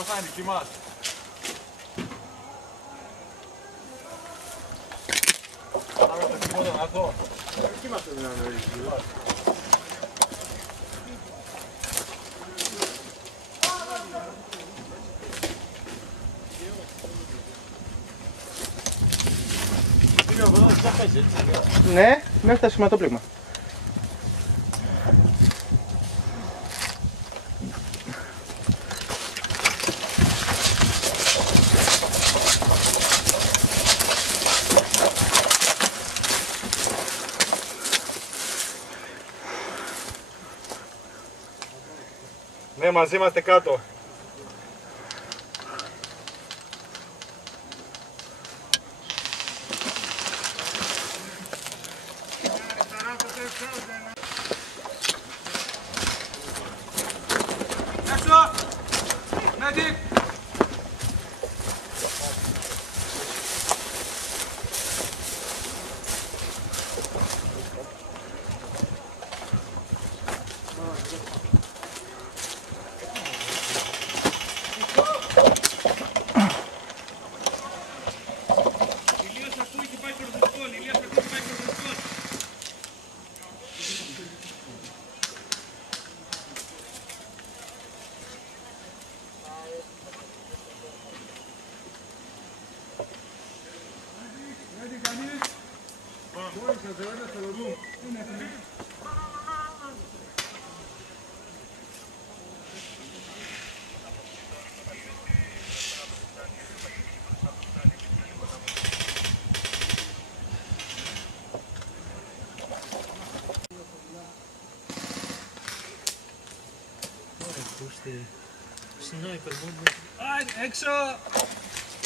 μπροστά είναι δική μας. Άρα το κοιμόταν αυτό. Εκεί μας το δυνάμε εκεί. Ναι, μέχρι το σηματόπληγμα. Ναι, μαζί είμαστε κάτω. Έξω! Medic! Σνάιπερ μόνο. Έξω!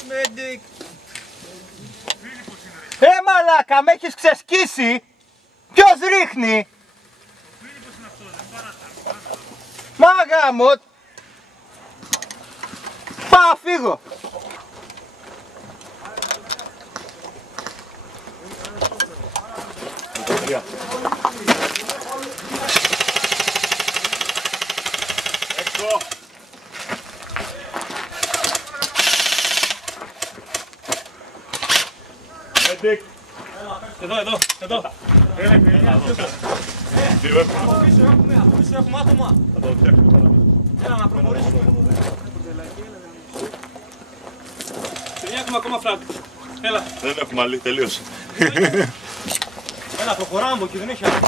Medic! Μαλάκα, με έχεις ξεσκίσει! Ποιος ρίχνει! Μα γάμο! Πάω, φύγω! Έξω! Medic! Εδώ. Από πίσω έχουμε άτομα. Θα το φτιάξουμε τώρα. Έλα να προχωρήσουμε. Σε έχουμε ακόμα φράγ. Έλα. Δεν έχουμε άλλη, τελείωσε. Έλα, προχωράμε από εκεί, δεν έχει άλλο.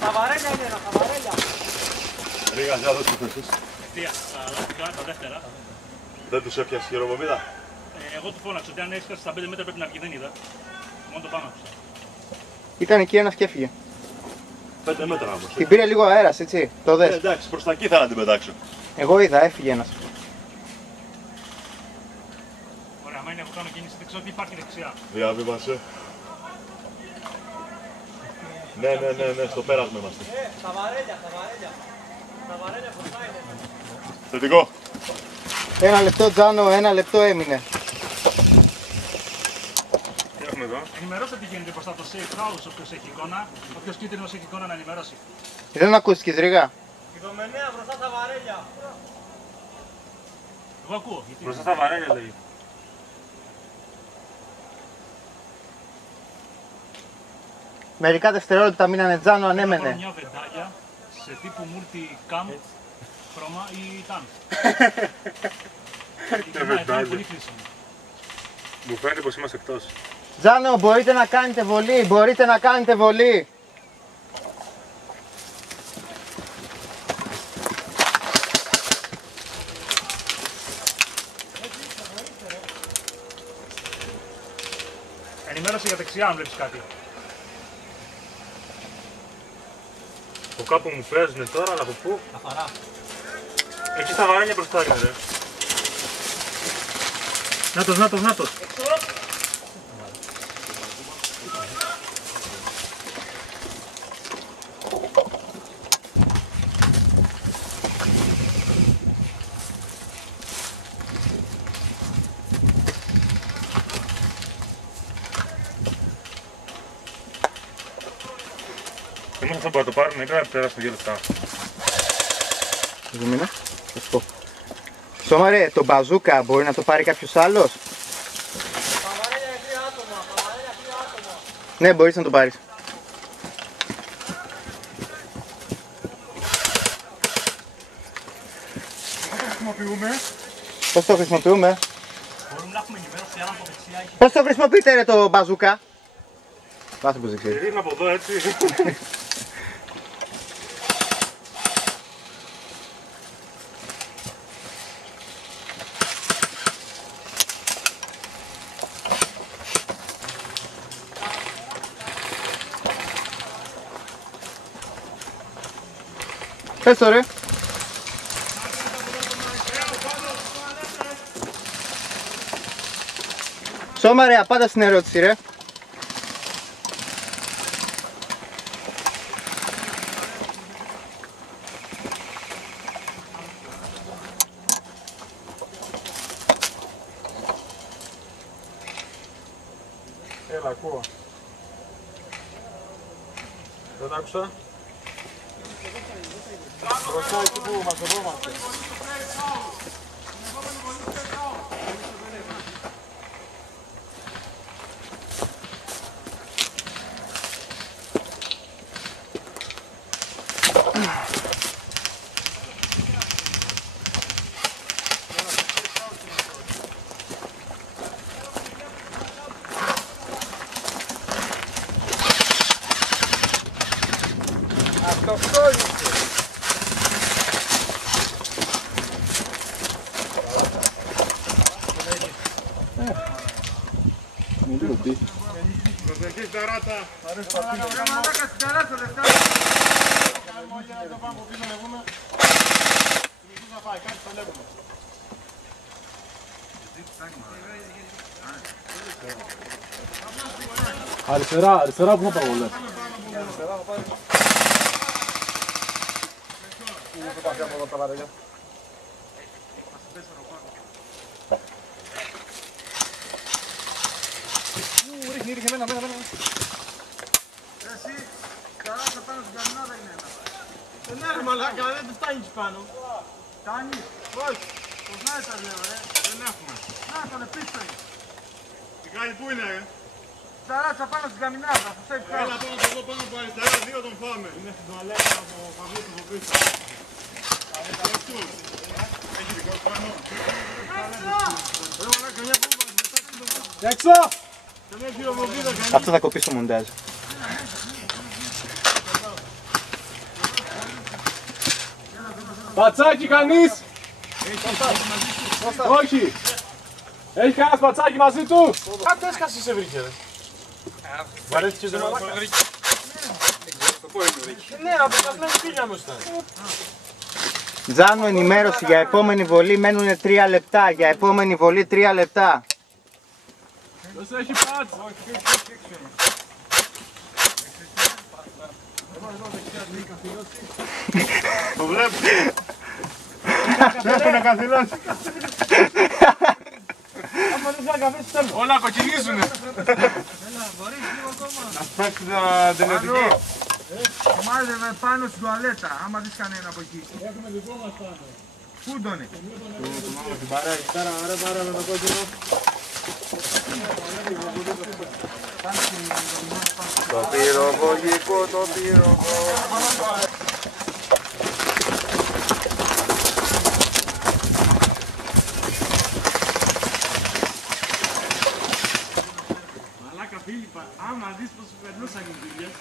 Τα βαρέλια είναι ένα, τα βαρέλια. Ρίγα, θα δώσεις πέσους. Τρία, τα δεύτερα. Δεν τους έπιασε η χειροβομβίδα. Εγώ του φώναξα ότι αν έσκασε στα 5 μέτρα πρέπει να βγει, δεν είδα. Μόνο το πάνω άκουσα. Ήταν εκεί ένας και έφυγε. 5 μέτρα όμως. Την πήρε λίγο αέρας, έτσι, το δες. Εντάξει, προς τα εκεί θα να την πετάξω. Εγώ είδα, έφυγε ένας. Ωραία, άμα είναι από κάνω κίνηση, δεν ξέρω τι υπάρχει δεξιά. Διαβίβασε. Ναι, στο πέρασμα είμαστε. Τα βαρέλια. Τα βαρέλια μπροστά είναι. Θετικό. 1 λεπτό, Τζάνο, 1 λεπτό έμεινε. Τι έχουμε εδώ. Ενημερώστε τι γίνεται μπροστά από το safe house, όποιος έχει εικόνα. Όποιος κίτρινος έχει εικόνα να ενημερώσει. Δεν ακούστηκες, Ρίγα. Η δομενέα μπροστά στα βαρέλια. Εγώ ακούω. Μπροστά στα βαρέλια λέγει. Μερικά δευτερόλεπτα μείνανε, Τζάνο, ανέμενε. Μια βεντάλια σε τύπου multi-camp χρώμα ή ταν. Είναι πολύ χρήσιμο. Μου φαίνεται πως είμαστε εκτός. Τζάνο, μπορείτε να κάνετε βολή, Ενημέρωση για δεξιά αν βλέπεις κάτι. Από κάπου μου παίζουνε τώρα, αλλά από πού? Καθαρά. Εκεί στα βαρέλια μπροστά είναι, ρε. Νάτος. Εμείς αυτό που το πάρουμε, ήταν τεράστια 2 λεπτά. Δούμε, θα σου πω. Σώμαρε, το μπαζούκα μπορεί να το πάρει κάποιος άλλος? Ναι, μπορείς να το πάρεις. Πώς το χρησιμοποιούμε? Μπορούμε να έχουμε ενημέρωση αν από δεξιά έχει. Πώς το χρησιμοποιείτε ρε το μπαζούκα? Βάσε πως δεν ξέρει. Είναι από εδώ έτσι. Πες το ρε. Σώμα ρε, απάντα στην ερώτηση ρε. Έλα, ακούω. Δεν τ' άκουσα. Μπροστά εκεί που μαζευόμαστε. Προσεχείς ταράτα. Μαλάκα στην ταράτα δεν φτάνει. Αριστερά, αριστερά που θα πάω όλα. Ρίχνε εμένα. Εσύ, ταράτα πάνω στην καμινάδα είναι ένα. Ναι ρε μαλάκα, δεν του φτάνει εκεί πάνω. Φτάνει, όχι. Πώς να τα λέω ρε. Δεν έχουμε. Να τον πίσω είναι. Τι κάνει, πού είναι ρε. Ταράτσα πάνω στην καμινάδα, θα σε ευχαριστώ. Έλα πάνω εδώ πάνω από αριστερά, 2 τον φάμε. Είναι στην τουαλέτα από Παυλίτου από πίσω. Έχει δικό σου πάνω. Έξω! Αυτό θα κοπεί στο μοντάζ. Πατσάκι κανείς! Όχι! Έχει κανένας πατσάκι μαζί του! Κάτι έσκασε σε βρήκε ρε. Βαρέθηκες δεν μαλάκα. Ναι, αποκασμένη φίλια μου ήταν. Τζάνο, ενημέρωση για επόμενη βολή μένουν 3 λεπτά. Για επόμενη βολή 3 λεπτά. Ποιος έχει πατς! Το βλέπω. Έχω να καθυλώσει. Όλα κοκκινίζουνε! Να φτιάξει τα τελειωτική. Μάζευε πάνω στην τουαλέτα, άμα δεις κανένα από εκεί. Έχουμε δικό μας πάνω. Πού τον είναι? Την παρέα, κοίταρα, ωραία πάρα με το κόκκινο. Το πυροβολικό, το πυροβολικό. Μαλάκα Φίλιππα, άμα δεις πως περνούσαν οι δουλειές.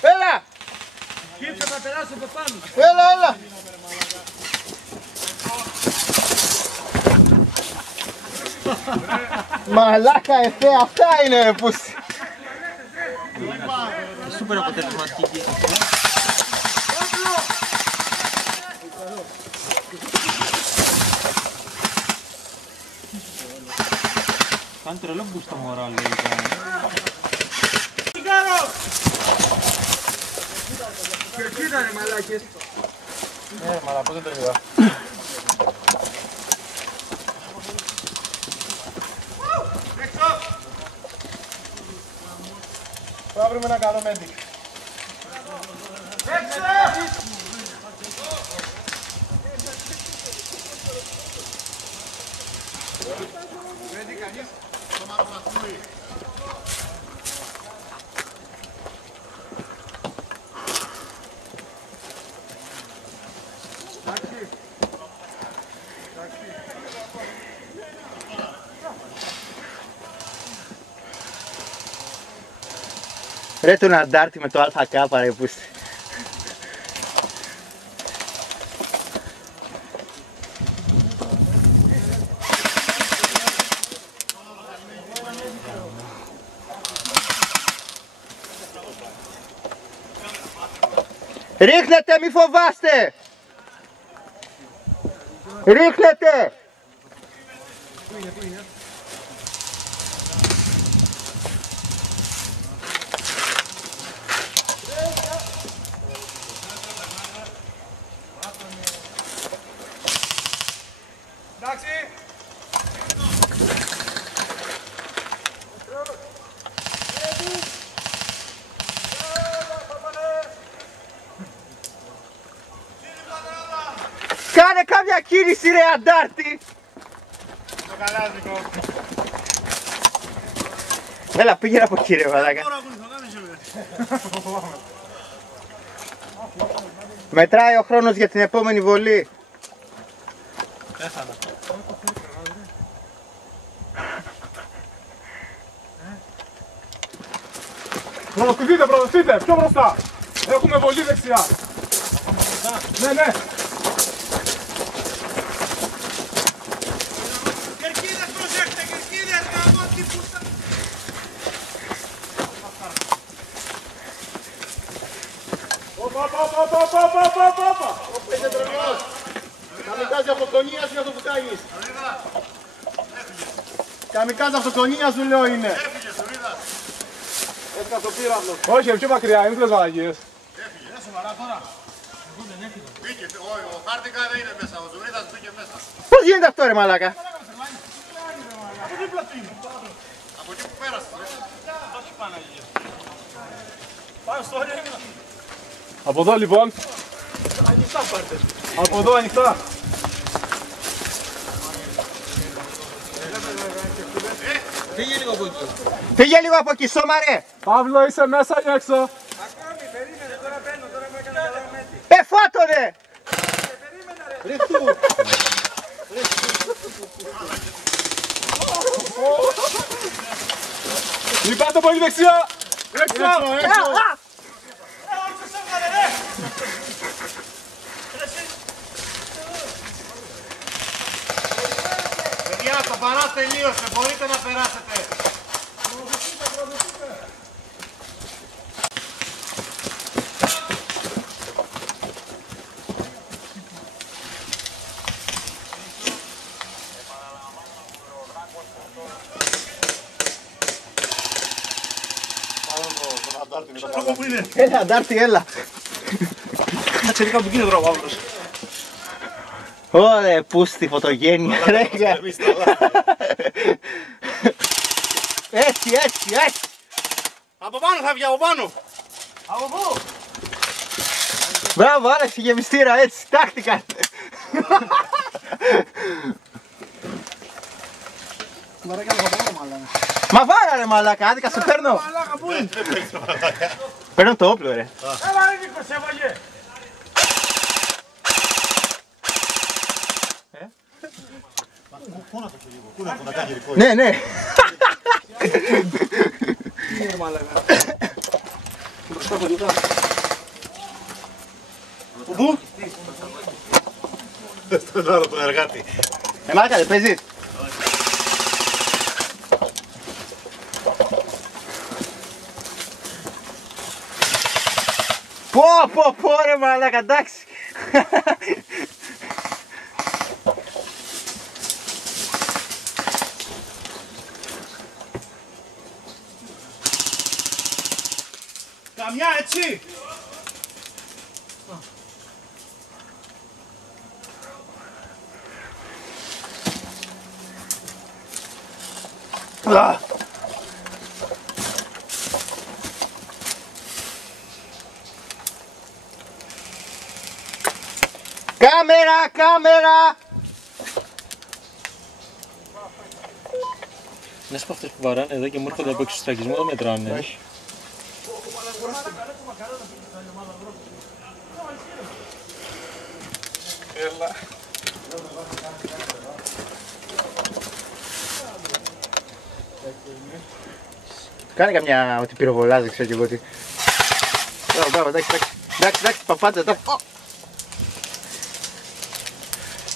Έλα! Κοίτσα θα περάσω από πάνω. Έλα! Μαλάκα εφέ, αυτά είναι ρε πούστη. Σούπερ αποτελεσματική. Κάνει τρελό μπούς το μωράλ, λέει. Και κοίτα ρε μαλάκες. Ναι, μαλά, πώς δεν το είδα. Θα βρούμε ένα καλό medic. Ρε τον αντάρτη με το ΑΚ ρε πούστη. Ρίχνετε, μη φοβάστε! Ρίχνετε! Κάνε κάποια κίνηση ρε αντάρτη! Το καλάζικο. Έλα πήγαινε από εκεί ρε μαλάκα. Μετράει ο χρόνος για την επόμενη βολή. Πέθανα. Προδοθείτε, πιο μπροστά. Έχουμε βολή δεξιά. Ναι, ναι. Κερκίδες, προσέξτε, κερκίδες, γάμο, τι πούστα. Είσαι τρελός. Καμικάζι αυτοκτονία σου για το που κάνεις. Καμικάζι αυτοκτονία σου λέω είναι. Έφυγε, Σουρίδας. Έφυγα στο πύραυλο. Όχι, πιο μακριά, είναι τρεις μαλακίες. Έφυγε, σοβαρά τώρα. Μπήκε, ο Χάρτικα δεν είναι μέσα, ο Ζουρίδας μπήκε μέσα. Πώς γίνεται αυτό ρε μαλάκα? Από δίπλα του είναι. Από εκεί που πέρασε. Όχι Παναγία. Πάμε στο όριο. Από εδώ λοιπόν. Ανοιχτά πάρτε. Από εδώ ανοιχτά. Φύγε λίγο από εκεί, σώμα ρε! Παύλο, είσαι μέσα ή έξω? Ακόμη, περίμενε, τώρα μπαίνω, τώρα μου έκανε καλά ο Μέτη. Φάτο ρε! Περίμενε ρε. Λυπάτε πολύ δεξιά. Έξω. Παιδιά, το παράς τελείωσε, μπορείτε να περάσετε. Έλα αντάρτη, έλα! Κάτσε λίγα από εκεί τώρα ο Παύλος. Ωρε, πούστη φωτογένεια ρε! Έτσι, έτσι, έτσι! Από πάνω θα βγει, από πάνω. Από πού? Μπράβο, άρεσε γεμιστήρα, έτσι, τάχτηκα! Μα βάρα ρε μαλάκα, άδικα σε παίρνω! Μαλάκα, πού είναι. Παίρνω το όπλο ρε! Έλα ρε Νίκο, σε έβαγε. Ναι, ναι! Πού? Στον άλλο τον εργάτη. Μαλάκα δεν παίζεις! Πω ρε μαλάκα, εντάξει! Καμιά έτσι. Κάμερα, κάμερα! Να σου πω αυτές που βαράνε εδώ και μου έρχονται από έξω στο στραγγισμό, δεν μετράνε. Όχι. Έλα. Κάνε καμιά ότι πυροβολάς, δεν ξέρω και εγώ τι. Μπράβο, εντάξει, παπάτε, εντάξει.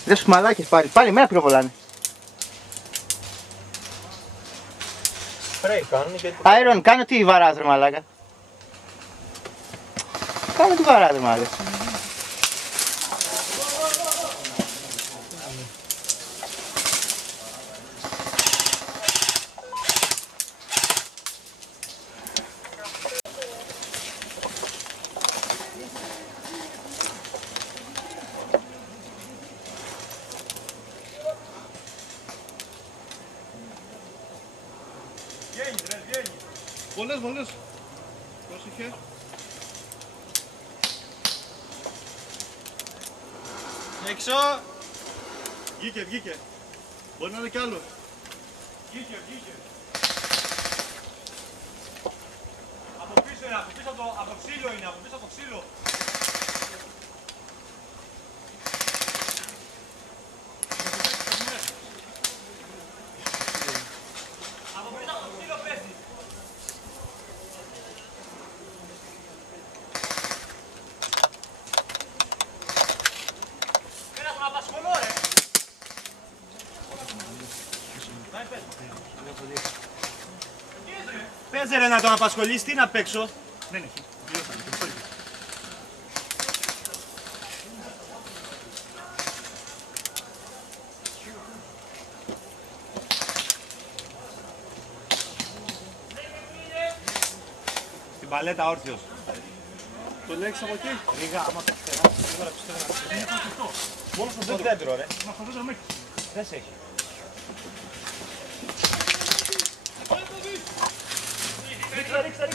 Δεν σου μαλάκες πάλι εμένα πυροβολάνε. Σπρέι κάνουν και... Άιρον, κάνε τι βαράς ρε μαλάκα. Κάνε τι βαράς ρε μαλάκα. Πολλές. Πρόσεχε. Έξω. Βγήκε. Μπορεί να είναι κι άλλο. Βγήκε. Από πίσω είναι, από το ξύλο είναι, από πίσω από το ξύλο. Πες ρε να τον απασχολείς, τι είναι απ' έξω. Δεν έχει. Στην παλέτα όρθιος. Το λέξεις από εκεί. Ρίγα, άμα το πιστεύω. Μόνο στο δέντρο ρε. Μα αυτό δεν με έχει. Δεν σε έχει. Ρίξτε.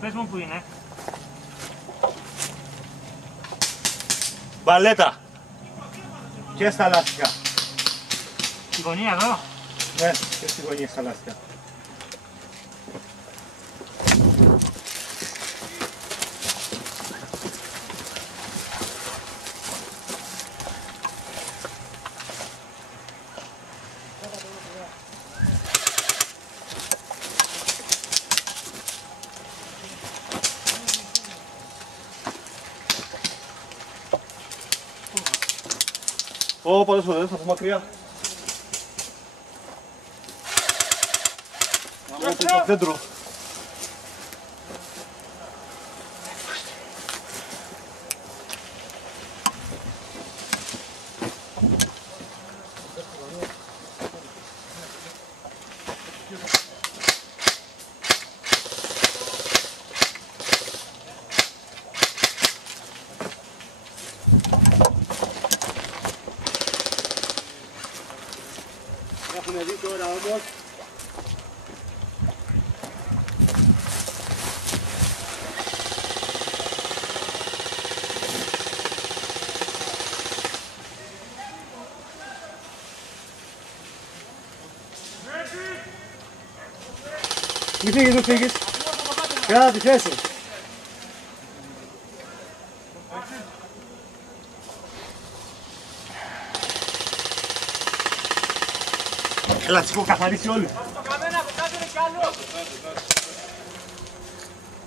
Πες μου που είναι. Μπαλέτα. Και στα λάστιχα. Στη γωνία εδώ. Ναι, και στη γωνία στα λάστιχα. Πολλές φορές από μακριά. Από το δέντρο. δει τώρα όμως. Μη φύγεις, μη φύγεις. Κράτα τη θέση. Έλα, τις έχω καθαρίσει όλοι.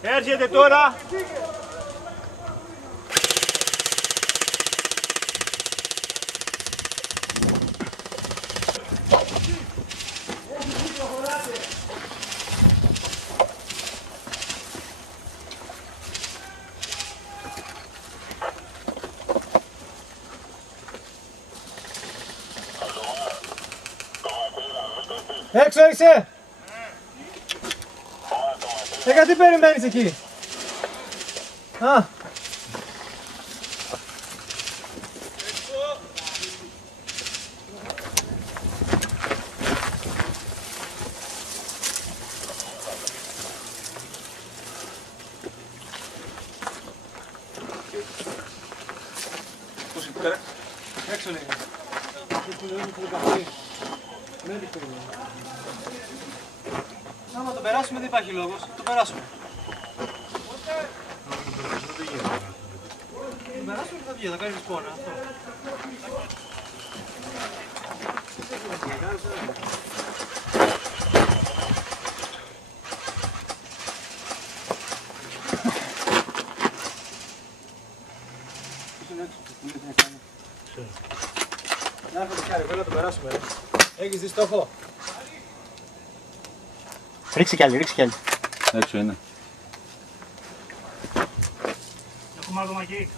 Έρχεται τώρα. Έξω είσαι! Γιατί περιμένεις εκεί? Α! Έξω λέει. Άμα το περάσουμε δεν υπάρχει λόγος, το περάσουμε. Το περάσουμε και θα βγει, θα κάνεις πόνα, αυτό. Να έρχομαι κι άλλο, θέλω να το περάσουμε. Έχεις δει στόχο? Ρίξε κι άλλη, ρίξε κι άλλη. Έξω είναι. Έχουμε άτομα εκεί.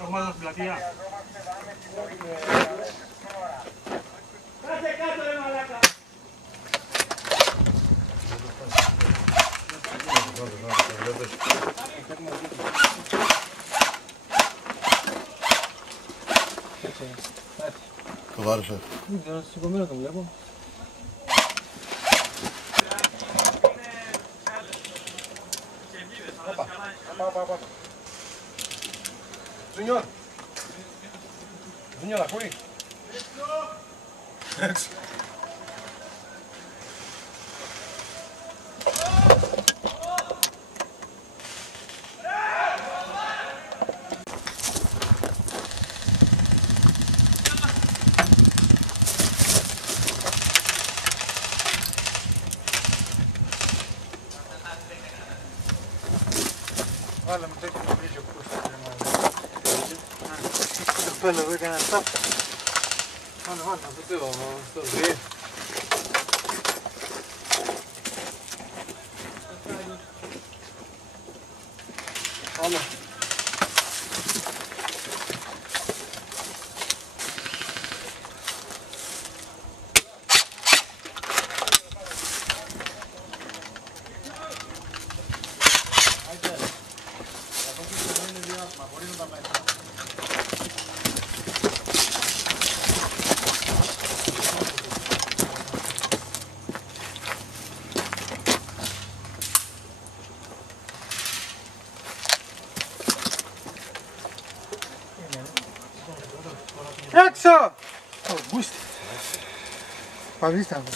Έχουμε άτομα στην πλατεία. Το βάρεσε. Δεν ξέρω, σηκωμένο το βλέπω. Ζουνιόν. Ζουνιόν, ακούει. Έτσι. Βάλε μου τέτοιο το βίντεο που το πέλο που έκανε αυτά. Βάλε, αυτό το δει. Βάλε. Έξω! Μπούστη. Παβίστα μου.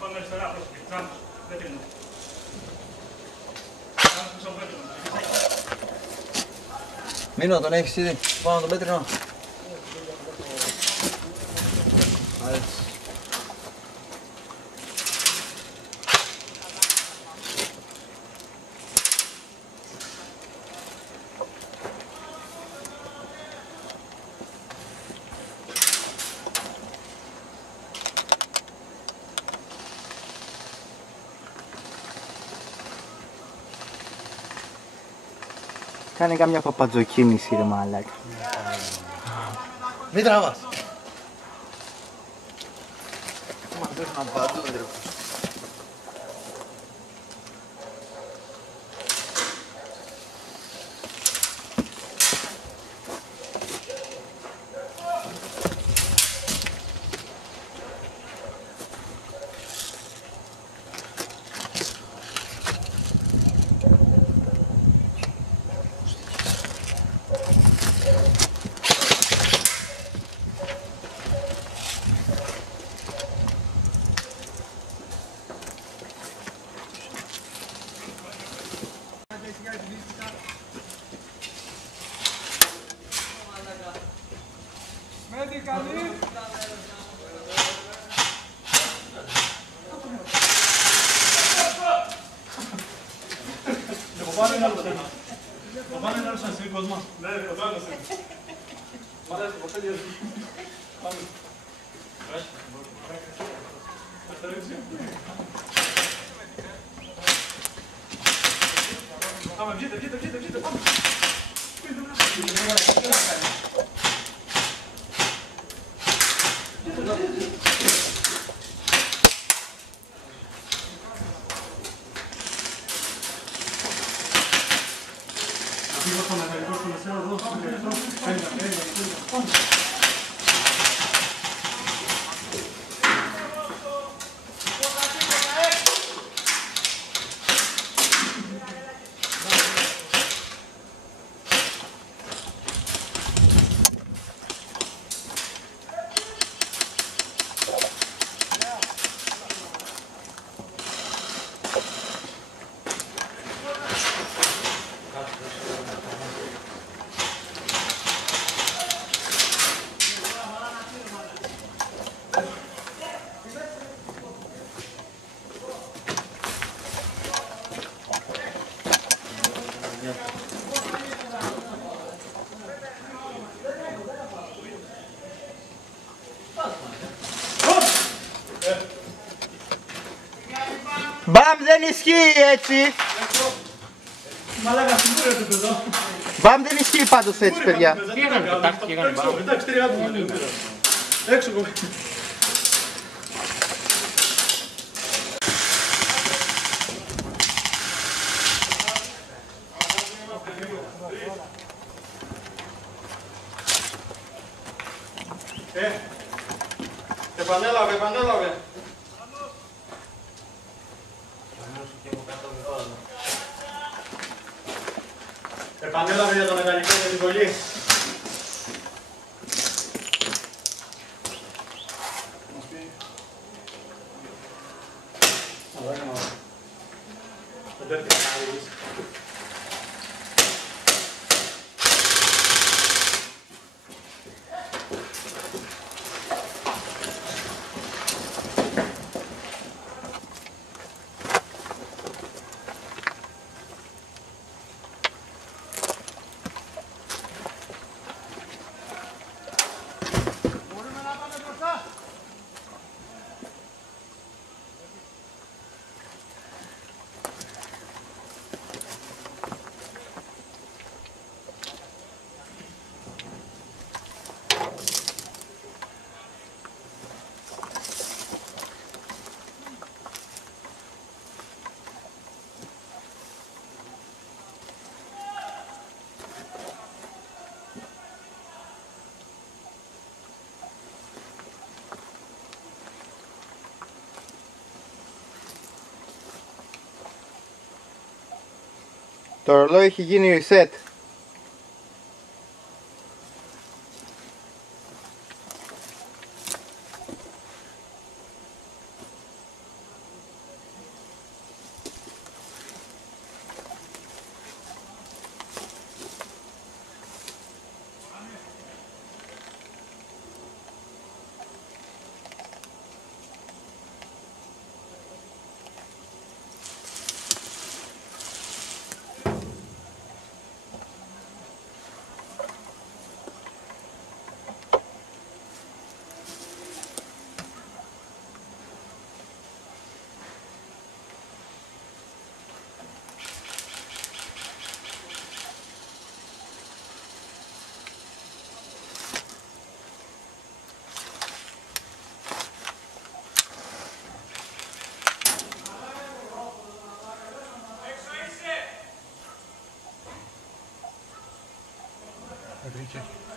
Πάμε αριστερά, πρόσεχε. Τσάμπος. Δεν τιμούν. Μείνω, τον έχεις ήδη. Πάω να τον πέτρινω. Κάνε κάμια παπατζοκίνηση ρε μαλάκα. Μην τραβάς. Μα δείχναν παντού ρε. Μένει καλή. Πάνε ένα άλλο σαν κόσμο. Ναι, ο άλλος. Πάμε, βγείτε, πάμε. Μπαμ δεν ισχύει έτσι. Μαλάκα, σίγουρα το εδώ. Μπαμ δεν ισχύει πάντως έτσι παιδιά. Τι έκανε, πετάχτηκε, έκανε μπαμ. Εντάξει, τρία άτομα λίγο. Έξω κομμάτι. Επανέλαβε. Επανέλαβε για το μηχανικό και την κολλή. Το ρολόι έχει γίνει reset. Enrique.